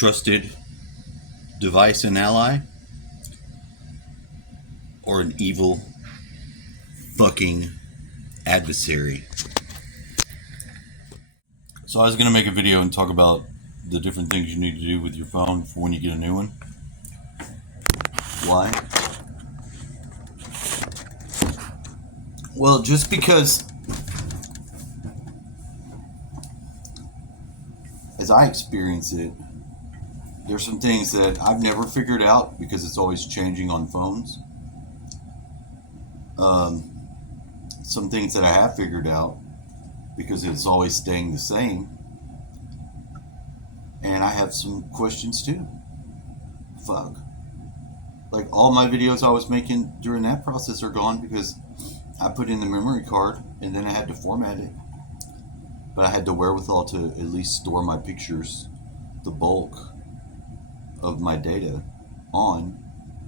trusted device and ally, or an evil fucking adversary. So I was going to make a video and talk about the different things you need to do with your phone for when you get a new one. Why? Well, just because, as I experience it, there's some things that I've never figured out because it's always changing on phones. Some things that I have figured out because it's always staying the same. And I have some questions too. Fuck. Like all my videos I was making during that process are gone because I put in the memory card and then I had to format it. But I had the wherewithal to at least store my pictures, the bulk of my data, on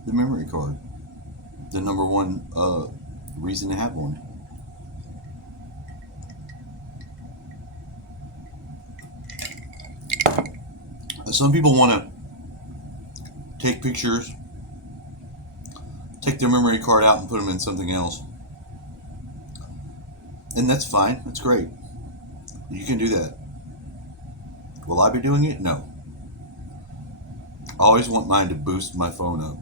the memory card. The number one reason to have one. Some people want to take pictures, take their memory card out and put them in something else. And that's fine. That's great. You can do that. Will I be doing it? No. I always want mine to boost my phone up.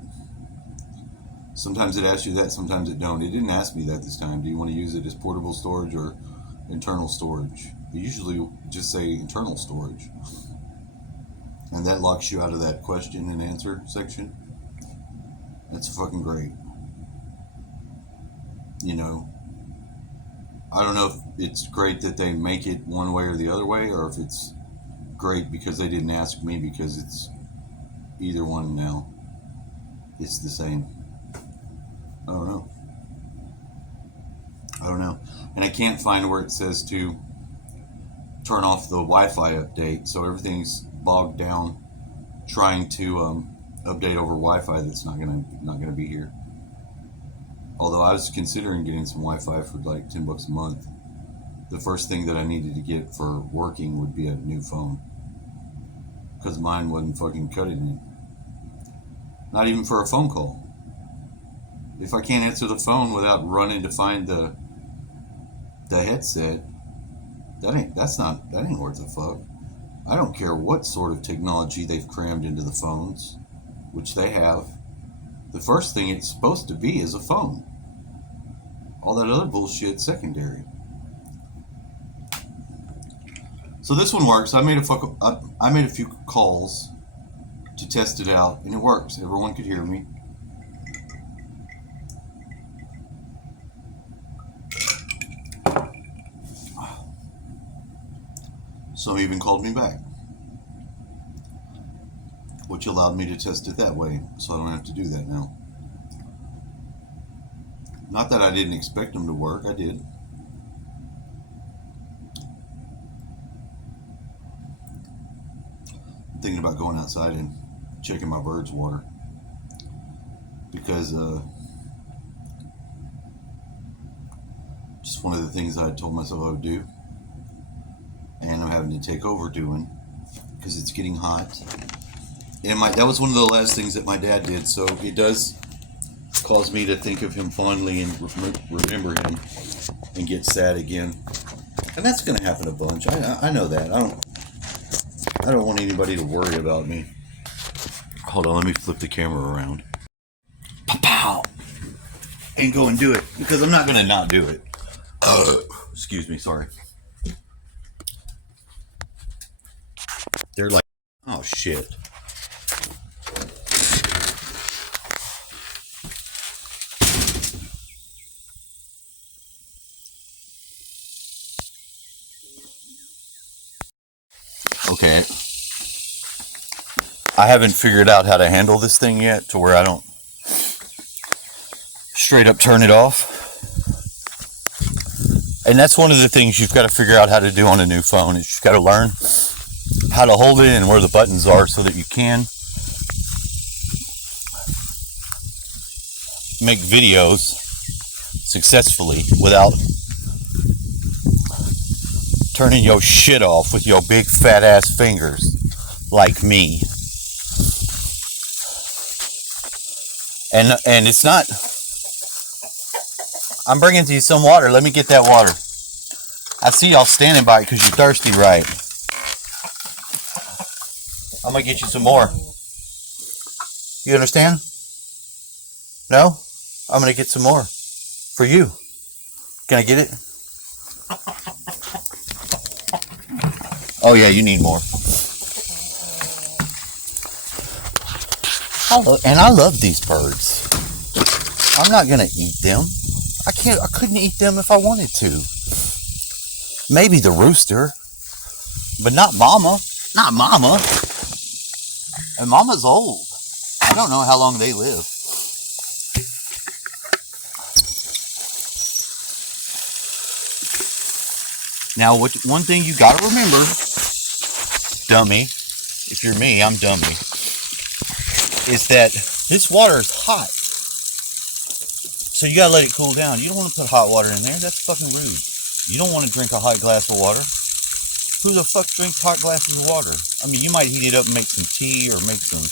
Sometimes it asks you that, sometimes it don't. It didn't ask me that this time. Do you want to use it as portable storage or internal storage? It usually just say internal storage. And that locks you out of that question and answer section. That's fucking great. You know, I don't know if it's great that they make it one way or the other way, or if it's great because they didn't ask me, because it's either one now. It's the same. I don't know. And I can't find where it says to turn off the Wi-Fi update, so everything's bogged down trying to update over Wi-Fi that's not gonna be here. Although I was considering getting some Wi-Fi for like $10 a month. The first thing that I needed to get for working would be a new phone, because mine wasn't fucking cutting it. Not even for a phone call. If I can't answer the phone without running to find the headset, that ain't worth a fuck. I don't care what sort of technology they've crammed into the phones, which they have. The first thing it's supposed to be is a phone. All that other bullshit's secondary. So this one works. I made a few calls to test it out, and it works. Everyone could hear me. Some even called me back, which allowed me to test it that way, so I don't have to do that now. Not that I didn't expect them to work, I did. I'm thinking about going outside and checking my birds' water, because just one of the things I had told myself I would do, and I'm having to take over doing, because it's getting hot. And that was one of the last things that my dad did, so it does cause me to think of him fondly and remember him and get sad again. And that's going to happen a bunch. I know that. I don't want anybody to worry about me. Hold on, let me flip the camera around. Pow! And go and do it, because I'm not going to not do it. Excuse me, sorry. They're like, oh shit. Okay. I haven't figured out how to handle this thing yet to where I don't straight up turn it off. And that's one of the things you've got to figure out how to do on a new phone. Is you've got to learn how to hold it and where the buttons are so that you can make videos successfully without turning your shit off with your big fat ass fingers like me. And it's not. I'm bringing to you some water. Let me get that water. I see y'all standing by it because you're thirsty, right? I'm gonna get you some more. You understand? No? I'm gonna get some more for you. Can I get it? Oh yeah, you need more. I love these birds. I'm not gonna eat them. I couldn't eat them if I wanted to. Maybe the rooster, but not Mama. Not Mama. And Mama's old. I don't know how long they live. Now, one thing you gotta remember, dummy, if you're me, I'm dummy, is that this water is hot. So you gotta let it cool down. You don't want to put hot water in there. That's fucking rude. You don't want to drink a hot glass of water. Who the fuck drinks hot glasses of water? I mean, you might heat it up and make some tea or make some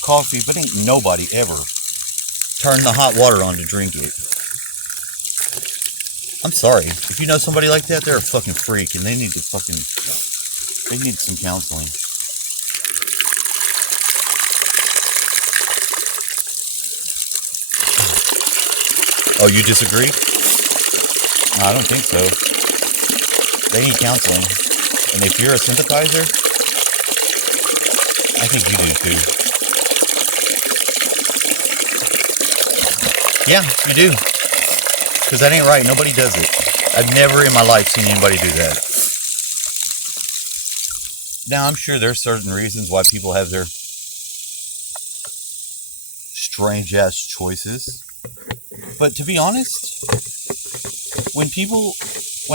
coffee, but ain't nobody ever turn the hot water on to drink it. I'm sorry. If you know somebody like that, they're a fucking freak and they need some counseling. Oh, you disagree? I don't think so. They need counseling. And if you're a sympathizer, I think you do too. Yeah, you do. Because that ain't right. Nobody does it. I've never in my life seen anybody do that. Now, I'm sure there's certain reasons why people have their strange ass choices. But to be honest, when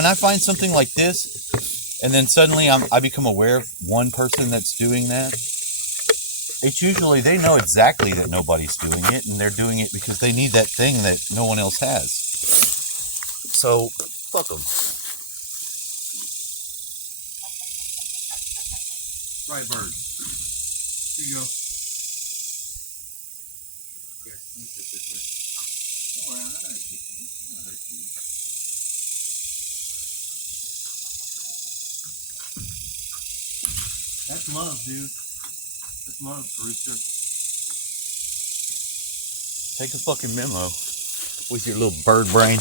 I find something like this, and then suddenly I become aware of one person that's doing that, it's usually they know exactly that nobody's doing it, and they're doing it because they need that thing that no one else has. So, fuck them. Right, bird. Here you go. Here, let me put this here. Don't worry, I'm not gonna get you. I'm not gonna hurt you. That's love, dude. That's love, rooster. Take a fucking memo with your little bird brain.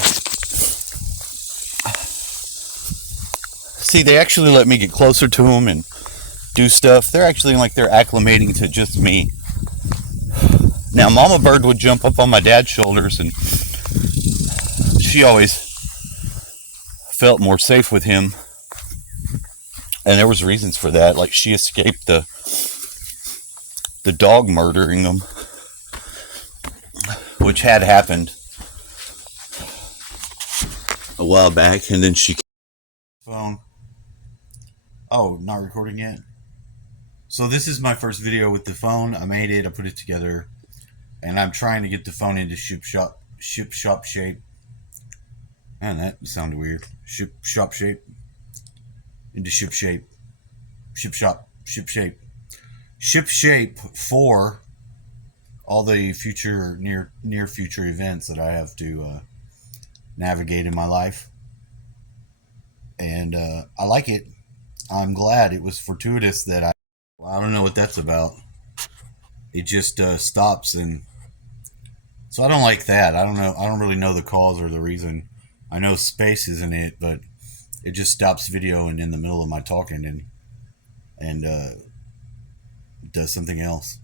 See, they actually let me get closer to them and do stuff. They're actually like they're acclimating to just me. Now, Mama Bird would jump up on my dad's shoulders, and she always felt more safe with him. And there was reasons for that. Like, she escaped the dog murdering them, which had happened a while back. And then she... Phone. Oh, not recording yet? So this is my first video with the phone. I made it. I put it together. And I'm trying to get the phone into ship shop shape. Man, that sounded weird. Ship shop shape. Into ship shape. Ship shop. Ship shape. Ship shape for all the future, near future events that I have to navigate in my life. And I like it. I'm glad. It was fortuitous that I don't know what that's about. It just stops, and so I don't like that. I don't know. I don't really know the cause or the reason. I know space is in it, but it just stops videoing in the middle of my talking and does something else.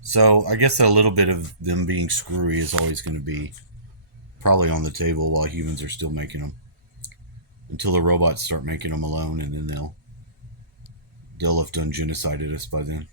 So I guess that a little bit of them being screwy is always going to be probably on the table while humans are still making them, until the robots start making them alone, and then they'll have done genocided us by then.